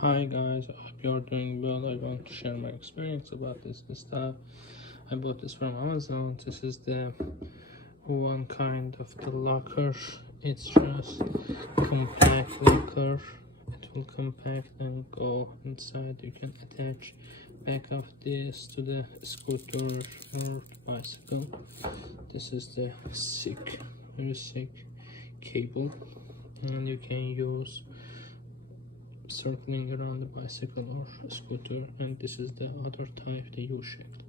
Hi guys, I hope you're doing well. I want to share my experience about this stuff. I bought this from Amazon. This is the one kind of the locker. It's just compact locker. It will compact and go inside. You can attach back of this to the scooter or bicycle. This is the very thick cable, and you can use circling around the bicycle or scooter. And this is the other type, the U-shaped.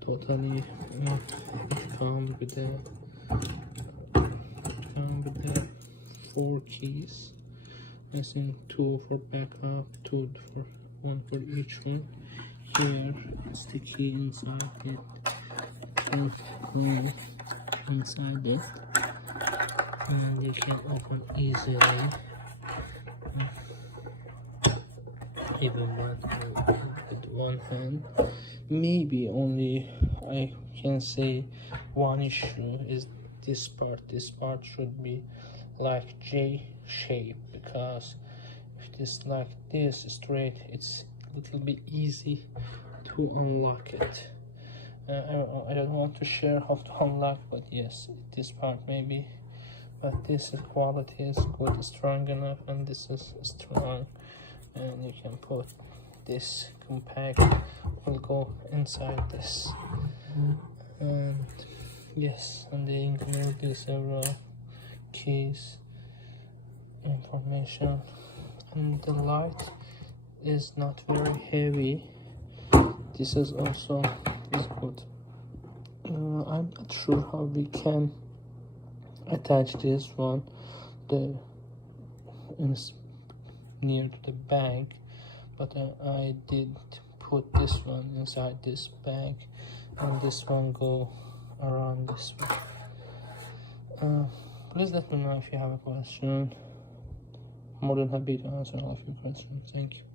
Totally it comes with the 4 keys. I think 2 for backup, 1 for each one. Here is the key inside it, inside it, and you can open easily. Even with one hand. Maybe only I can say one issue is this part. This part should be like J shape, because if it is like this straight, it's a little bit easy to unlock it. I don't want to share how to unlock, but yes, this part maybe, but this quality is good, strong enough, and this is strong. And you can put this compact will go inside this, and yes, and they include several keys, information, and the light is not very heavy. This is also good. I'm not sure how we can attach this one near to the bag, but I did put this one inside this bag, and this one go around this way. Please let me know if you have a question. More than happy to answer all of your questions. Thank you.